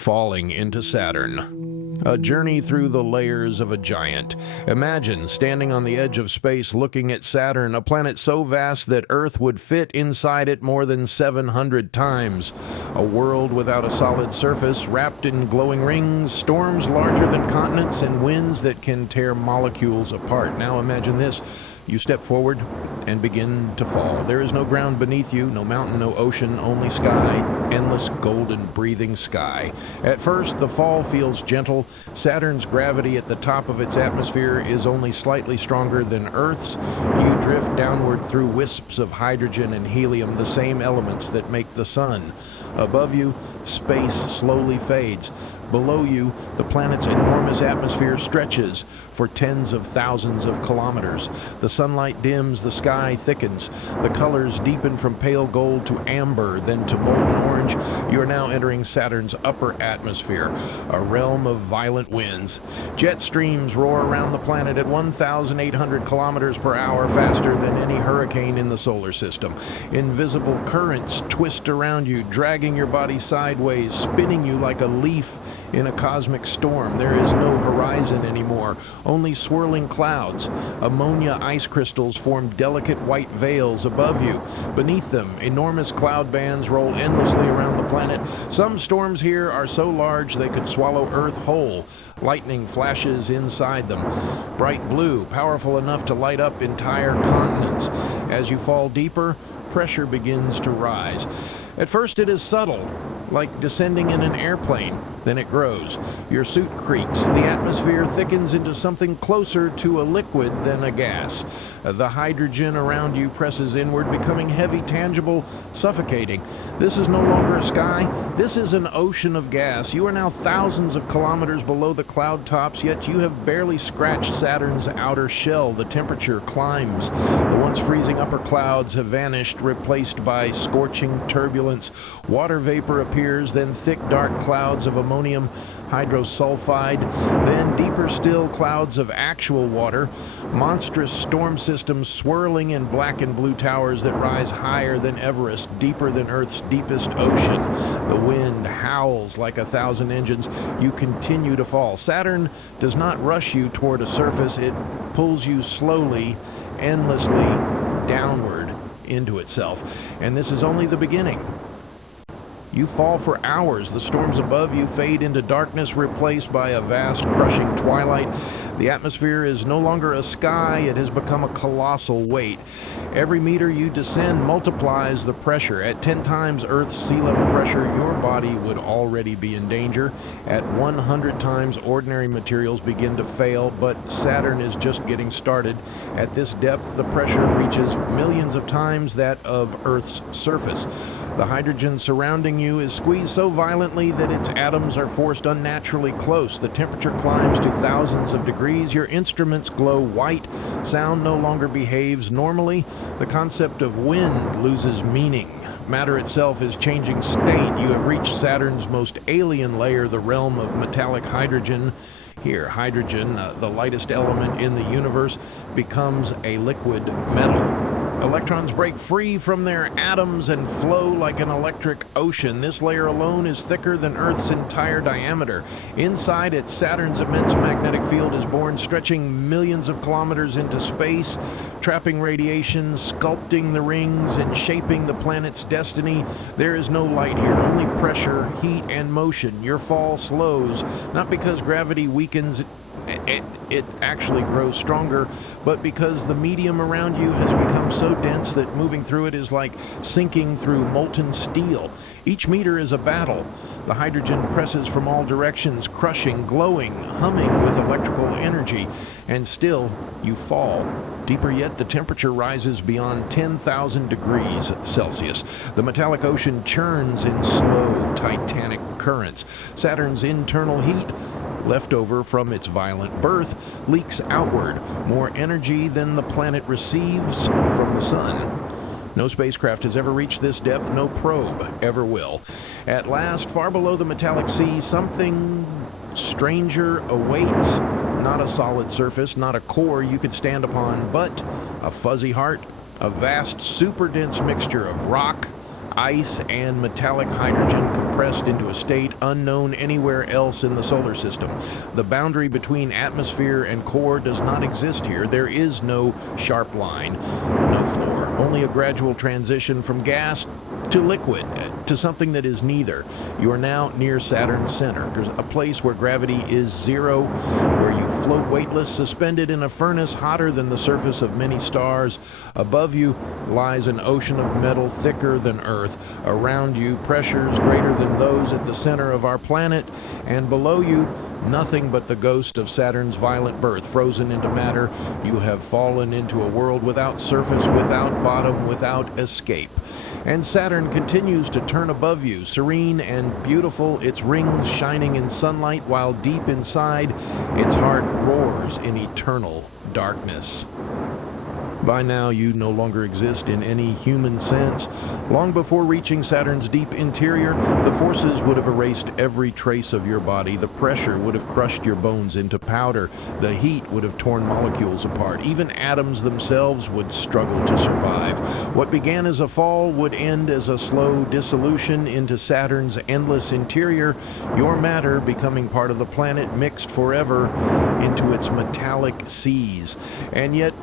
falling into Saturn. A journey through the layers of a giant. Imagine standing on the edge of space looking at Saturn, a planet so vast that Earth would fit inside it more than 700 times. A world without a solid surface, wrapped in glowing rings, storms larger than continents, and winds that can tear molecules apart. Now imagine this. You step forward and begin to fall. There is no ground beneath you, no mountain, no ocean, only sky, endless golden breathing sky. At first, the fall feels gentle. Saturn's gravity at the top of its atmosphere is only slightly stronger than Earth's. You drift downward through wisps of hydrogen and helium, the same elements that make the sun. Above you, space slowly fades. Below you, the planet's enormous atmosphere stretches for tens of thousands of kilometers. The sunlight dims, the sky thickens. The colors deepen from pale gold to amber, then to molten orange. You are now entering Saturn's upper atmosphere, a realm of violent winds. Jet streams roar around the planet at 1,800 kilometers per hour, faster than any hurricane in the solar system. Invisible currents twist around you, dragging your body sideways, spinning you like a leaf in a cosmic storm. There is no horizon anymore, only swirling clouds. Ammonia ice crystals form delicate white veils above you. Beneath them, enormous cloud bands roll endlessly around the planet. Some storms here are so large they could swallow Earth whole. Lightning flashes inside them, bright blue, powerful enough to light up entire continents. As you fall deeper, pressure begins to rise. At first it is subtle, like descending in an airplane. Then it grows. Your suit creaks. The atmosphere thickens into something closer to a liquid than a gas. The hydrogen around you presses inward, becoming heavy, tangible, suffocating. This is no longer a sky. This is an ocean of gas. You are now thousands of kilometers below the cloud tops, yet you have barely scratched Saturn's outer shell. The temperature climbs. The once freezing upper clouds have vanished, replaced by scorching turbulence. Water vapor appears, then thick, dark clouds of ammonium hydrosulfide, then deeper still clouds of actual water, monstrous storm systems swirling in black and blue towers that rise higher than Everest, deeper than Earth's deepest ocean. The wind howls like 1,000 engines. You continue to fall. Saturn does not rush you toward a surface. It pulls you slowly, endlessly downward into itself. And this is only the beginning. You fall for hours. The storms above you fade into darkness, replaced by a vast, crushing twilight. The atmosphere is no longer a sky. It has become a colossal weight. Every meter you descend multiplies the pressure. At 10 times Earth's sea level pressure, your body would already be in danger. At 100 times, ordinary materials begin to fail, but Saturn is just getting started. At this depth, the pressure reaches millions of times that of Earth's surface. The hydrogen surrounding you is squeezed so violently that its atoms are forced unnaturally close. The temperature climbs to thousands of degrees. Your instruments glow white. Sound no longer behaves normally. The concept of wind loses meaning. Matter itself is changing state. You have reached Saturn's most alien layer, the realm of metallic hydrogen. Here, hydrogen, the lightest element in the universe, becomes a liquid metal. Electrons break free from their atoms and flow like an electric ocean. This layer alone is thicker than Earth's entire diameter. Inside it, Saturn's immense magnetic field is born, stretching millions of kilometers into space, trapping radiation, sculpting the rings, and shaping the planet's destiny. There is no light here, only pressure, heat, and motion. Your fall slows, not because gravity weakens, it actually grows stronger, but because the medium around you has become so dense that moving through it is like sinking through molten steel. Each meter is a battle. The hydrogen presses from all directions, crushing, glowing, humming with electrical energy, and still you fall. Deeper yet, the temperature rises beyond 10,000 degrees Celsius. The metallic ocean churns in slow, titanic currents. Saturn's internal heat, left over from its violent birth, leaks outward, more energy than the planet receives from the sun. No spacecraft has ever reached this depth, no probe ever will. At last, far below the metallic sea, something stranger awaits. Not a solid surface, not a core you could stand upon, but a fuzzy heart, a vast, super dense mixture of rock, ice and metallic hydrogen compressed into a state unknown anywhere else in the solar system. The boundary between atmosphere and core does not exist here. There is no sharp line, no floor, only a gradual transition from gas to liquid, to something that is neither. You are now near Saturn's center. There's a place where gravity is zero, where you float weightless, suspended in a furnace hotter than the surface of many stars. Above you lies an ocean of metal thicker than Earth. Around you, pressures greater than those at the center of our planet. And below you, nothing but the ghost of Saturn's violent birth, frozen into matter. You have fallen into a world without surface, without bottom, without escape. And Saturn continues to turn above you, serene and beautiful, its rings shining in sunlight, while deep inside, its heart roars in eternal darkness. By now, you no longer exist in any human sense. Long before reaching Saturn's deep interior, the forces would have erased every trace of your body. The pressure would have crushed your bones into powder. The heat would have torn molecules apart. Even atoms themselves would struggle to survive. What began as a fall would end as a slow dissolution into Saturn's endless interior, your matter becoming part of the planet, mixed forever into its metallic seas. And yet,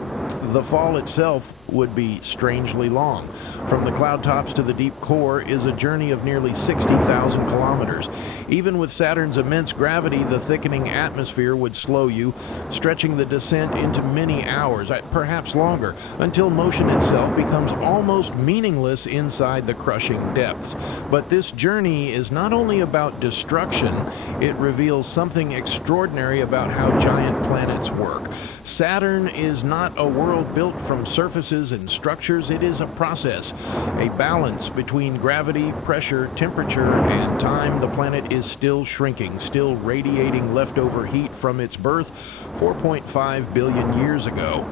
the fall itself would be strangely long. From the cloud tops to the deep core is a journey of nearly 60,000 kilometers. Even with Saturn's immense gravity, the thickening atmosphere would slow you, stretching the descent into many hours, perhaps longer, until motion itself becomes almost meaningless inside the crushing depths. But this journey is not only about destruction, it reveals something extraordinary about how giant planets work. Saturn is not a world built from surfaces and structures. It is a process, a balance between gravity, pressure, temperature, and time. The planet is still shrinking, still radiating leftover heat from its birth 4.5 billion years ago.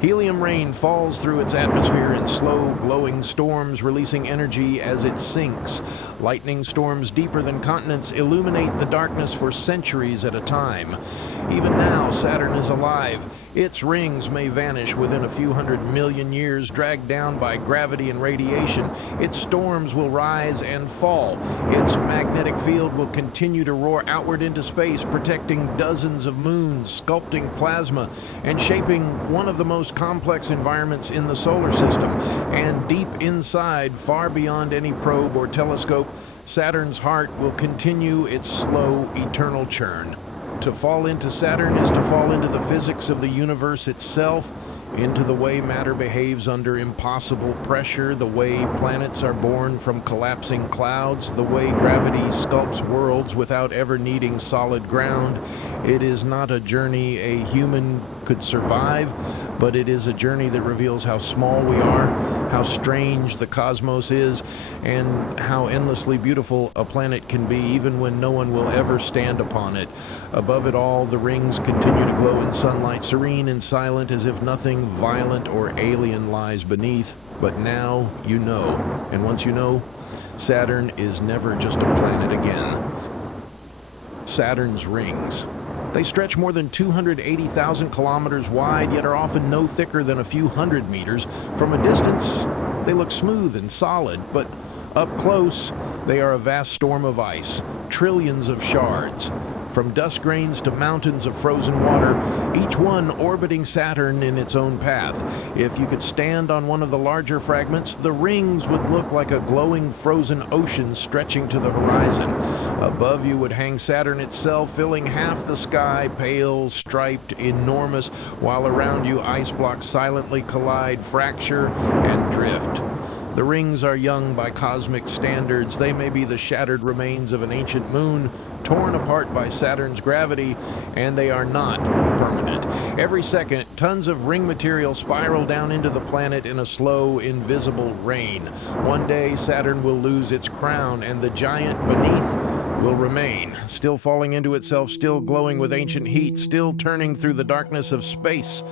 Helium rain falls through its atmosphere in slow, glowing storms, releasing energy as it sinks. Lightning storms deeper than continents illuminate the darkness for centuries at a time. Even now, Saturn is alive. Its rings may vanish within a few 100 million years, dragged down by gravity and radiation. Its storms will rise and fall. Its magnetic field will continue to roar outward into space, protecting dozens of moons, sculpting plasma, and shaping one of the most complex environments in the solar system. And deep inside, far beyond any probe or telescope, Saturn's heart will continue its slow, eternal churn. To fall into Saturn is to fall into the physics of the universe itself, into the way matter behaves under impossible pressure, the way planets are born from collapsing clouds, the way gravity sculpts worlds without ever needing solid ground. It is not a journey a human could survive, but it is a journey that reveals how small we are, how strange the cosmos is, and how endlessly beautiful a planet can be even when no one will ever stand upon it. Above it all, the rings continue to glow in sunlight, serene and silent, as if nothing violent or alien lies beneath. But now you know, and once you know, Saturn is never just a planet again. Saturn's rings. They stretch more than 280,000 kilometers wide, yet are often no thicker than a few hundred meters. From a distance, they look smooth and solid, but up close, they are a vast storm of ice, trillions of shards. From dust grains to mountains of frozen water, each one orbiting Saturn in its own path. If you could stand on one of the larger fragments, the rings would look like a glowing frozen ocean stretching to the horizon. Above you would hang Saturn itself, filling half the sky, pale, striped, enormous, while around you ice blocks silently collide, fracture, and drift. The rings are young by cosmic standards. They may be the shattered remains of an ancient moon, torn apart by Saturn's gravity, and they are not permanent. Every second, tons of ring material spiral down into the planet in a slow, invisible rain. One day, Saturn will lose its crown, and the giant beneath will remain, still falling into itself, still glowing with ancient heat, still turning through the darkness of space.